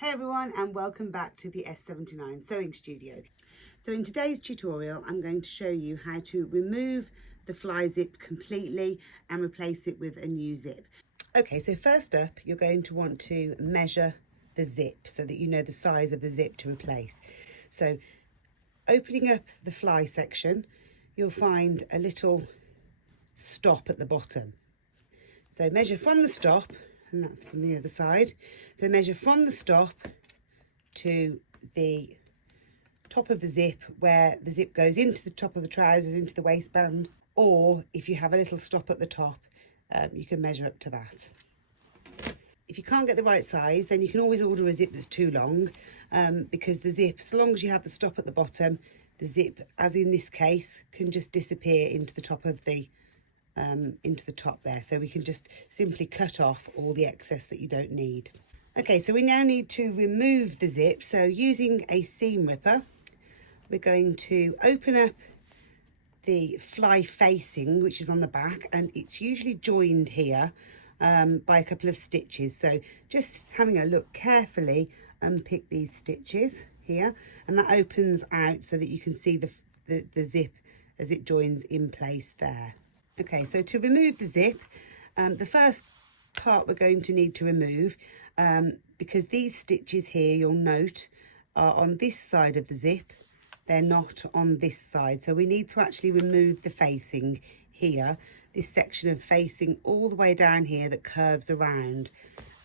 Hey everyone, and welcome back to the S79 Sewing Studio. So in today's tutorial I'm going to show you how to remove the fly zip completely and replace it with a new zip. Okay, so first up you're going to want to measure the zip so that you know the size of the zip to replace. So opening up the fly section, you'll find a little stop at the bottom. So measure from the stop, and that's from the other side. So measure from the stop to the top of the zip, where the zip goes into the top of the trousers, into the waistband, or if you have a little stop at the top, you can measure up to that. If you can't get the right size, then you can always order a zip that's too long, because the zip, so long as you have the stop at the bottom, the zip, as in this case, can just disappear into the top of the top there. So we can just simply cut off all the excess that you don't need. Okay, so we now need to remove the zip. So using a seam ripper, we're going to open up the fly facing, which is on the back, and it's usually joined here by a couple of stitches. So just having a look carefully, unpick these stitches here, and that opens out so that you can see the zip as it joins in place there. Okay, so to remove the zip, the first part we're going to need to remove, because these stitches here, you'll note, are on this side of the zip, they're not on this side. So we need to actually remove the facing here, this section of facing all the way down here that curves around.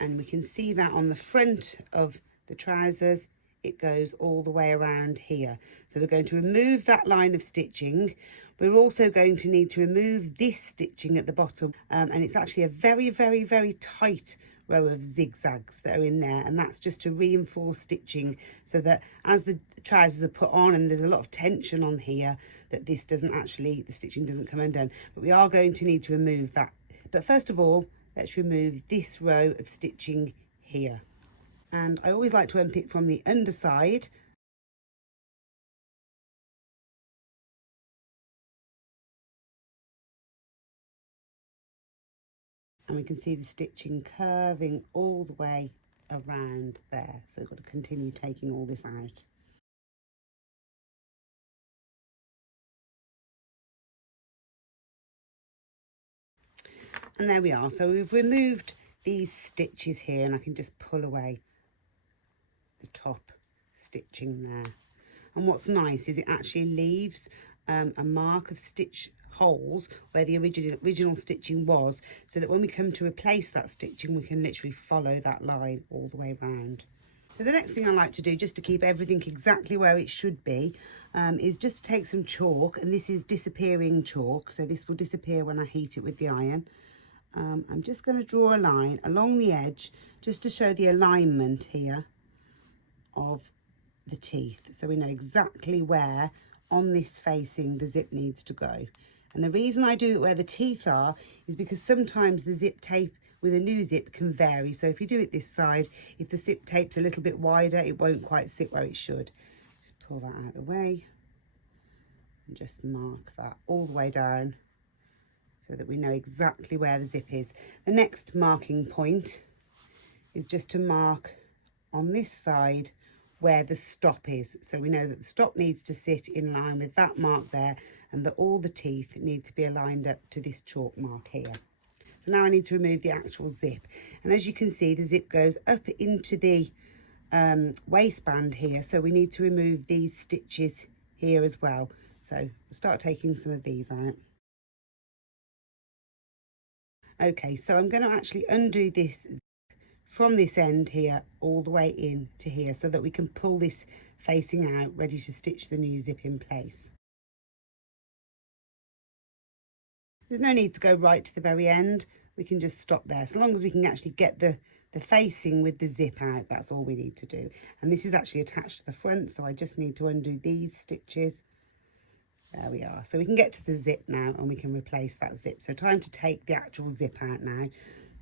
And we can see that on the front of the trousers, it goes all the way around here. So we're going to remove that line of stitching. We're also going to need to remove this stitching at the bottom, and it's actually a very, very, very tight row of zigzags that are in there, and that's just to reinforce stitching so that as the trousers are put on and there's a lot of tension on here, that this doesn't actually, the stitching doesn't come undone. But we are going to need to remove that. But first of all, let's remove this row of stitching here. And I always like to unpick from the underside. And we can see the stitching curving all the way around there. So we've got to continue taking all this out. And there we are. So we've removed these stitches here, and I can just pull away the top stitching there. And what's nice is it actually leaves a mark of stitch holes where the original stitching was, so that when we come to replace that stitching, we can literally follow that line all the way around. So the next thing I like to do, just to keep everything exactly where it should be, is just to take some chalk, and this is disappearing chalk, so this will disappear when I heat it with the iron. I'm just going to draw a line along the edge just to show the alignment here of the teeth, so we know exactly where on this facing the zip needs to go. And the reason I do it where the teeth are is because sometimes the zip tape with a new zip can vary. So if you do it this side, if the zip tape's a little bit wider, it won't quite sit where it should. Just pull that out of the way and just mark that all the way down so that we know exactly where the zip is. The next marking point is just to mark on this side where the stop is, so we know that the stop needs to sit in line with that mark there, and that all the teeth need to be aligned up to this chalk mark here. So now I need to remove the actual zip, and as you can see, the zip goes up into the waistband here, so we need to remove these stitches here as well. So we'll start taking some of these out. Okay, so I'm going to actually undo this from this end here all the way in to here, so that we can pull this facing out ready to stitch the new zip in place. There's no need to go right to the very end, we can just stop there. So long as we can actually get the facing with the zip out, that's all we need to do. And this is actually attached to the front, so I just need to undo these stitches. There we are. So we can get to the zip now, and we can replace that zip. So time to take the actual zip out now.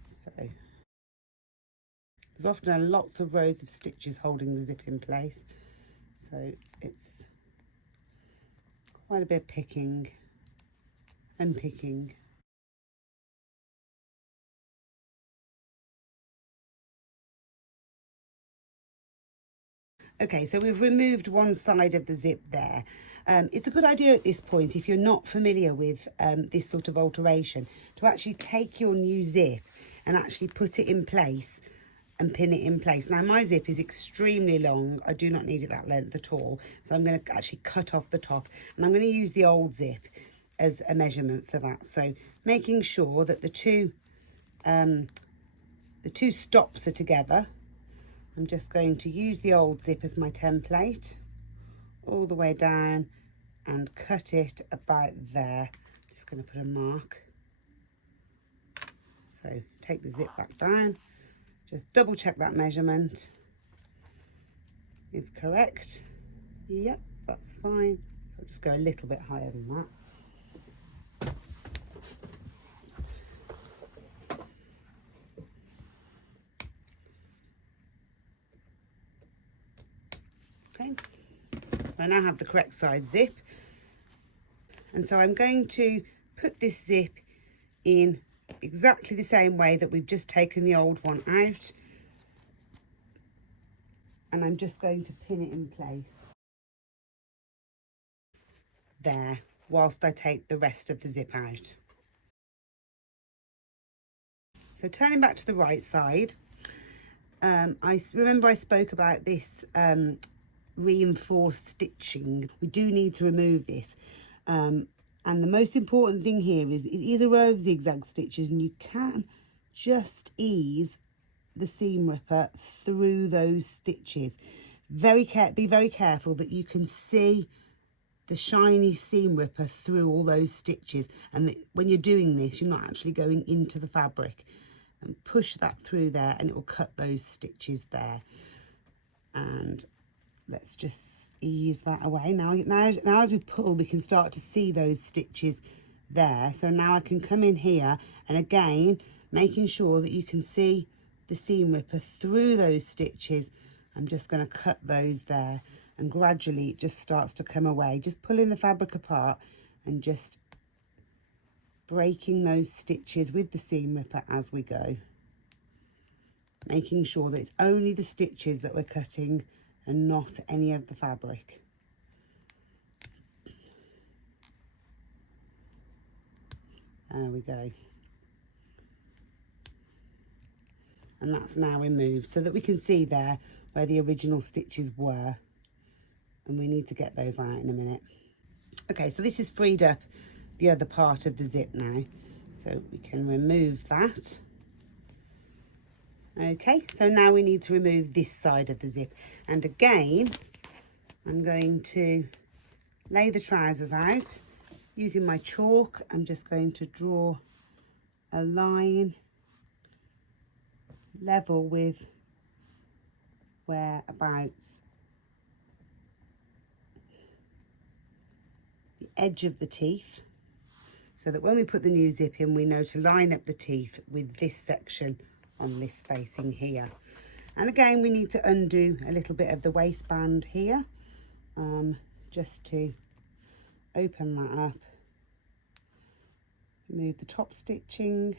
So there's often lots of rows of stitches holding the zip in place, so it's quite a bit of picking and picking. Okay, so we've removed one side of the zip there. It's a good idea at this point, if you're not familiar with this sort of alteration, to actually take your new zip and actually put it in place and pin it in place. Now my zip is extremely long. I do not need it that length at all. So I'm going to actually cut off the top, and I'm going to use the old zip as a measurement for that. So making sure that the two stops are together. I'm just going to use the old zip as my template all the way down and cut it about there. Just going to put a mark. So take the zip back down, just double check that measurement is correct. Yep, that's fine. So I'll just go a little bit higher than that. Okay, I now have the correct size zip, and so I'm going to put this zip in exactly the same way that we've just taken the old one out, and I'm just going to pin it in place there whilst I take the rest of the zip out. So turning back to the right side, I remember I spoke about this reinforced stitching. We do need to remove this, and the most important thing here is it is a row of zigzag stitches, and you can just ease the seam ripper through those stitches. Be very careful that you can see the shiny seam ripper through all those stitches, and when you're doing this you're not actually going into the fabric, and push that through there and it will cut those stitches there. And let's just ease that away. Now as we pull, we can start to see those stitches there. So now I can come in here, and again making sure that you can see the seam ripper through those stitches. I'm just going to cut those there, and gradually it just starts to come away, just pulling the fabric apart and just breaking those stitches with the seam ripper as we go, making sure that it's only the stitches that we're cutting and not any of the fabric. There we go. And that's now removed so that we can see there where the original stitches were, and we need to get those out in a minute. Okay, so this has freed up the other part of the zip now, so we can remove that. Okay, so now we need to remove this side of the zip, and again I'm going to lay the trousers out using my chalk. I'm just going to draw a line level with whereabouts the edge of the teeth, so that when we put the new zip in, we know to line up the teeth with this section on this facing here. And again, we need to undo a little bit of the waistband here, just to open that up, remove the top stitching.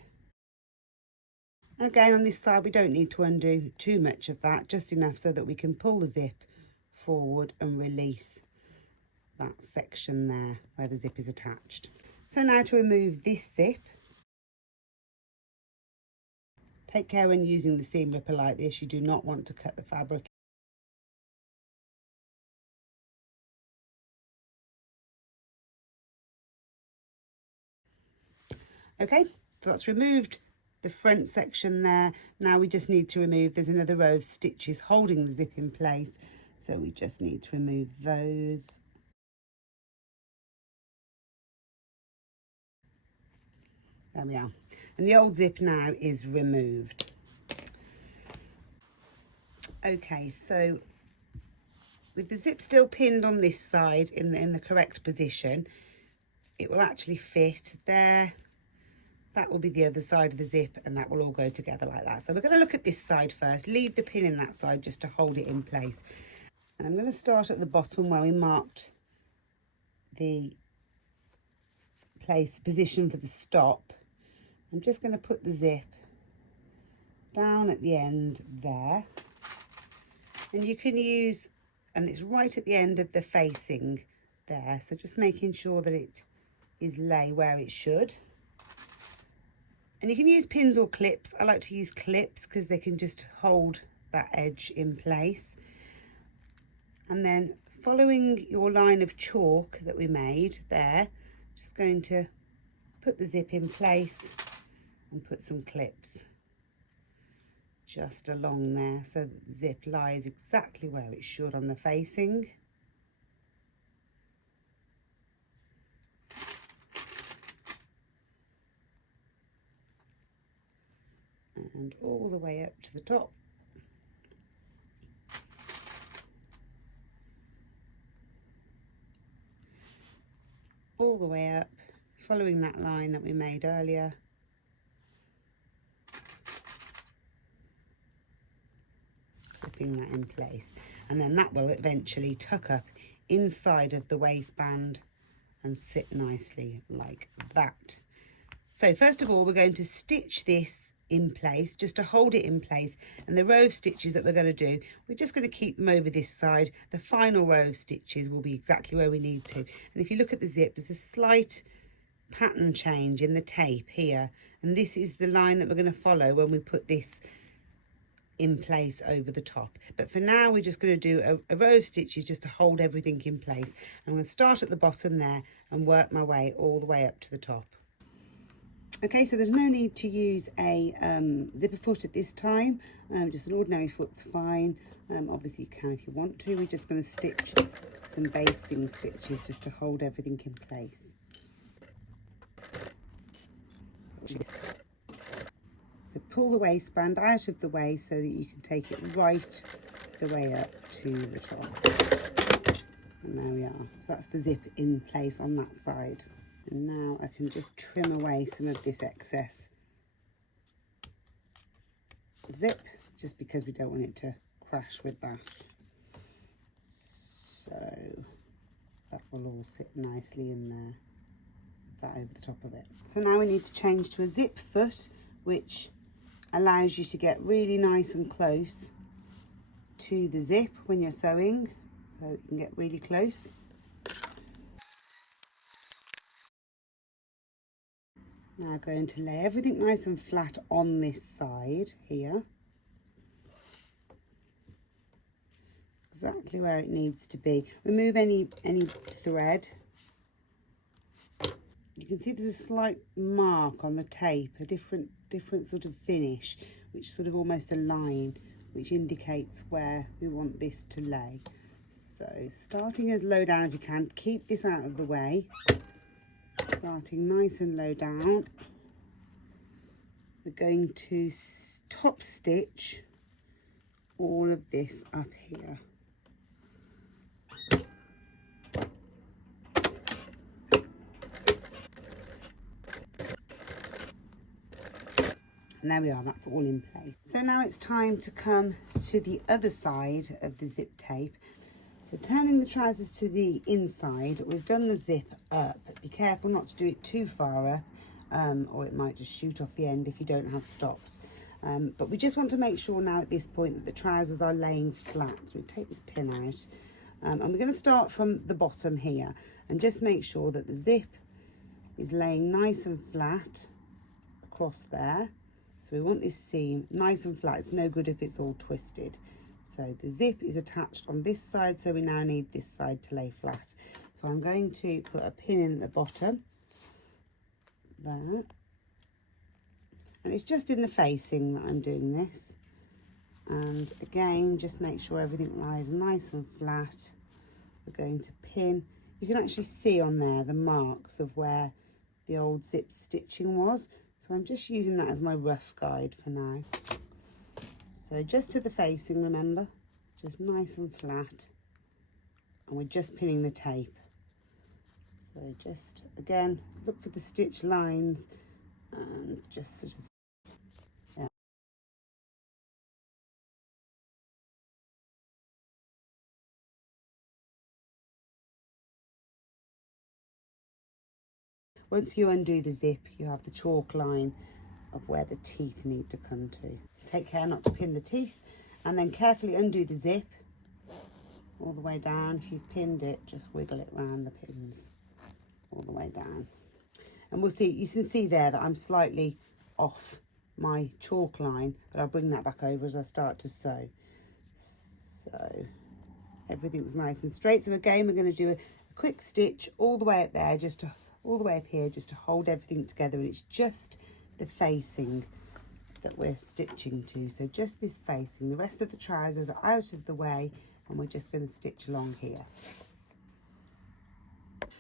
Again, on this side, we don't need to undo too much of that, just enough so that we can pull the zip forward and release that section there where the zip is attached. So now to remove this zip, take care when using the seam ripper like this, you do not want to cut the fabric. Okay, so that's removed the front section there. Now we just need to remove, there's another row of stitches holding the zip in place, so we just need to remove those. There we are. And the old zip now is removed. Okay, so with the zip still pinned on this side in the correct position, it will actually fit there. That will be the other side of the zip, and that will all go together like that. So we're going to look at this side first, leave the pin in that side just to hold it in place. And I'm going to start at the bottom where we marked the position for the stop. I'm just going to put the zip down at the end there, and you can use and it's right at the end of the facing there, so just making sure that it is lay where it should. And you can use pins or clips. I like to use clips because they can just hold that edge in place. And then following your line of chalk that we made there, just going to put the zip in place and put some clips just along there so that the zip lies exactly where it should on the facing. And all the way up to the top. All the way up, following that line that we made earlier. Clipping that in place. And then that will eventually tuck up inside of the waistband and sit nicely like that. So first of all, we're going to stitch this in place just to hold it in place, and the row of stitches that we're going to do, we're just going to keep them over this side. The final row of stitches will be exactly where we need to. And if you look at the zip, there's a slight pattern change in the tape here, and this is the line that we're going to follow when we put this in place over the top. But for now, we're just going to do a row of stitches just to hold everything in place. I'm going to start at the bottom there and work my way all the way up to the top. Okay, so there's no need to use a zipper foot at this time, just an ordinary foot's fine. Obviously you can if you want to. We're just going to stitch some basting stitches just to hold everything in place. So pull the waistband out of the way so that you can take it right the way up to the top. And there we are. So that's the zip in place on that side. And now I can just trim away some of this excess zip, just because we don't want it to crash with that. So that will all sit nicely in there, with that over the top of it. So now we need to change to a zip foot, which allows you to get really nice and close to the zip when you're sewing, so you can get really close. Now going to lay everything nice and flat on this side here. Exactly where it needs to be. Remove any thread. You can see there's a slight mark on the tape, a different sort of finish, which sort of almost a line, which indicates where we want this to lay. So starting as low down as we can, keep this out of the way. Starting nice and low down, we're going to top stitch all of this up here. And there we are, that's all in place. So now it's time to come to the other side of the zip tape. So turning the trousers to the inside, we've done the zip up. Be careful not to do it too far up, or it might just shoot off the end if you don't have stops. But we just want to make sure now at this point that the trousers are laying flat. So we take this pin out, and we're going to start from the bottom here and just make sure that the zip is laying nice and flat across there. So we want this seam nice and flat. It's no good if it's all twisted. So the zip is attached on this side, so we now need this side to lay flat. So I'm going to put a pin in at the bottom there. And it's just in the facing that I'm doing this. And again, just make sure everything lies nice and flat. We're going to pin. You can actually see on there the marks of where the old zip stitching was. So I'm just using that as my rough guide for now. So just to the facing, remember, just nice and flat, and we're just pinning the tape. So just, again, look for the stitch lines and just sort of, yeah. Once you undo the zip, you have the chalk line of where the teeth need to come to. Take care not to pin the teeth, and then carefully undo the zip all the way down. If you've pinned it, just wiggle it around the pins all the way down. And we'll see, you can see there that I'm slightly off my chalk line, but I'll bring that back over as I start to sew. So everything's nice and straight. So again, we're going to do a quick stitch all the way up there, all the way up here, just to hold everything together. And it's just the facing that we're stitching to. So just this facing. The rest of the trousers are out of the way, and we're just going to stitch along here.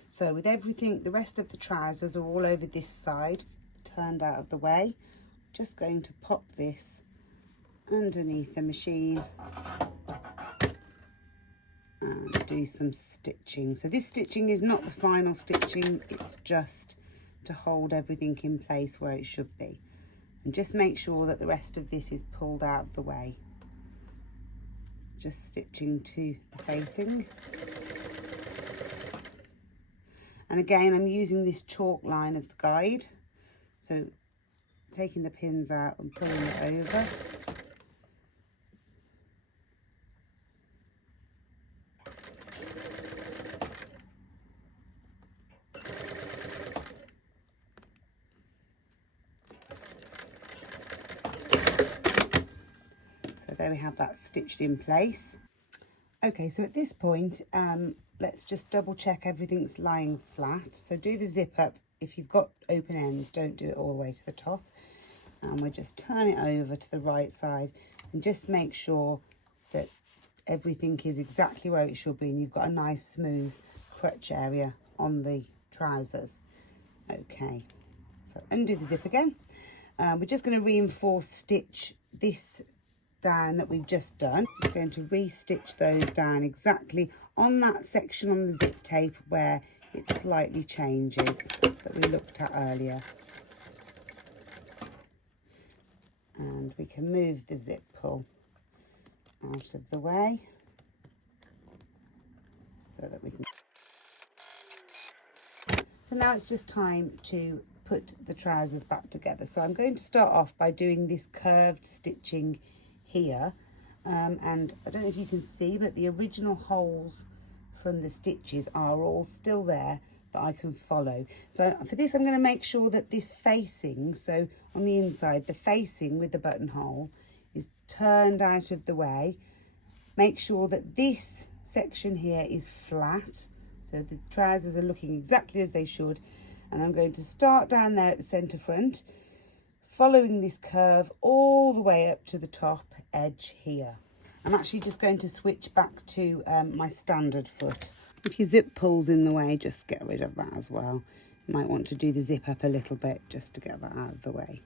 So with everything, the rest of the trousers are all over this side, turned out of the way. Just going to pop this underneath the machine and do some stitching. So this stitching is not the final stitching, it's just to hold everything in place where it should be. And just make sure that the rest of this is pulled out of the way. Just stitching to the facing. And again, I'm using this chalk line as the guide. So taking the pins out and pulling it over. So there we have that stitched in place. Okay, so at this point, let's just double check everything's lying flat. So do the zip up. If you've got open ends, don't do it all the way to the top. And we'll just turn it over to the right side and just make sure that everything is exactly where it should be and you've got a nice smooth crotch area on the trousers. Okay, so undo the zip again. We're just going to reinforce stitch this down that we've just done. Just going to re-stitch those down exactly on that section on the zip tape where it slightly changes that we looked at earlier. And we can move the zip pull out of the way so that we can. So now it's just time to put the trousers back together. So I'm going to start off by doing this curved stitching here, and I don't know if you can see, but the original holes from the stitches are all still there that I can follow. So for this, I'm going to make sure that this facing, so on the inside, the facing with the buttonhole is turned out of the way. Make sure that this section here is flat, so the trousers are looking exactly as they should. And I'm going to start down there at the centre front, following this curve all the way up to the top edge here. I'm actually just going to switch back to my standard foot. If your zip pulls in the way, just get rid of that as well. You might want to do the zip up a little bit just to get that out of the way.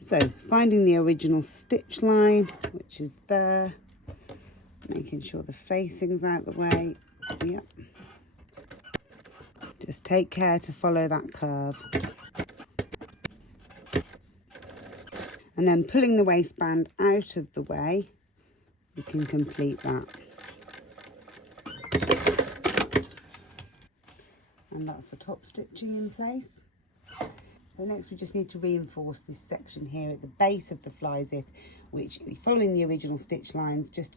So finding the original stitch line, which is there, making sure the facing's out the way. Yep. Just take care to follow that curve. And then pulling the waistband out of the way, we can complete that. And that's the top stitching in place. So next we just need to reinforce this section here at the base of the fly zip, which, following the original stitch lines, just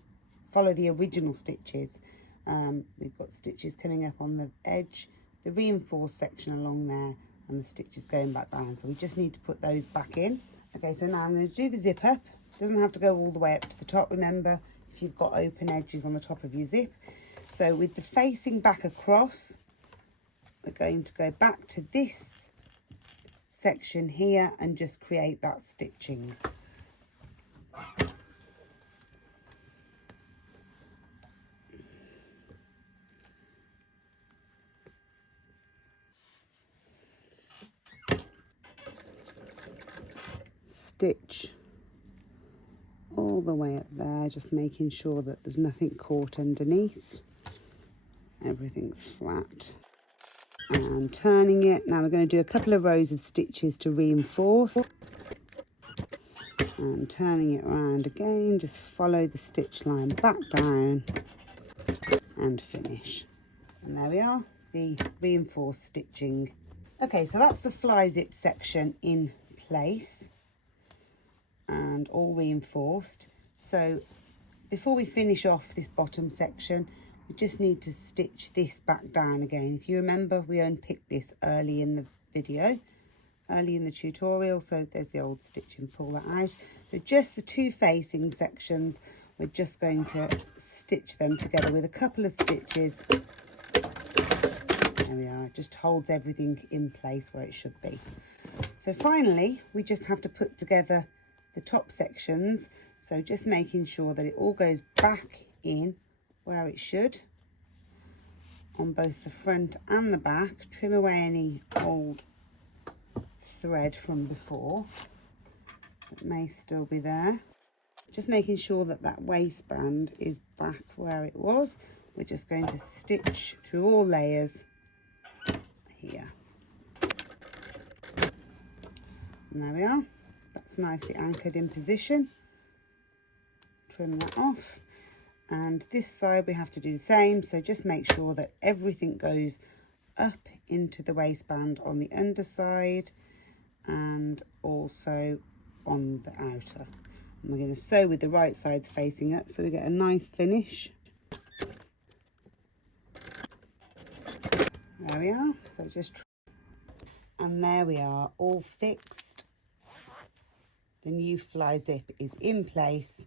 follow the original stitches. We've got stitches coming up on the edge, the reinforced section along there, and the stitches going back down. So we just need to put those back in. Okay, so now I'm going to do the zip up. It doesn't have to go all the way up to the top, remember, if you've got open edges on the top of your zip. So with the facing back across, we're going to go back to this section here and just create that stitching. Stitch all the way up there, just making sure that there's nothing caught underneath. Everything's flat. And turning it. Now we're going to do a couple of rows of stitches to reinforce. And turning it around again, just follow the stitch line back down and finish. And there we are, the reinforced stitching. Okay, so that's the fly zip section in place and all reinforced. So Before we finish off this bottom section, we just need to stitch this back down again. If you remember, we unpicked this early in the video, early in the tutorial, so there's the old stitching, pull that out. So just the two facing sections, we're just going to stitch them together with a couple of stitches. There we are, it just holds everything in place where it should be. So finally, we just have to put together the top sections, so just making sure that it all goes back in where it should on both the front and the back. Trim away any old thread from before that may still be there. Just making sure that that waistband is back where it was. We're just going to stitch through all layers here. And there we are. That's nicely anchored in position. Trim that off. And this side we have to do the same, so just make sure that everything goes up into the waistband on the underside and also on the outer. And we're going to sew with the right sides facing up so we get a nice finish. There we are, so just and there we are, all fixed. The new fly zip is in place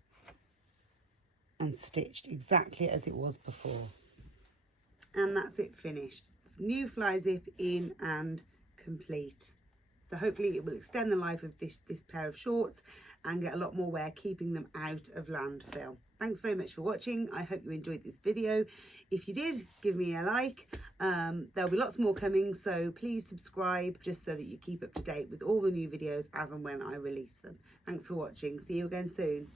and stitched exactly as it was before. And that's it, finished. New fly zip in and complete. So hopefully it will extend the life of this pair of shorts and get a lot more wear, keeping them out of landfill. Thanks very much for watching. I hope you enjoyed this video. If you did, give me a like. There'll be lots more coming, so please subscribe just so that you keep up to date with all the new videos as and when I release them. Thanks for watching. See you again soon.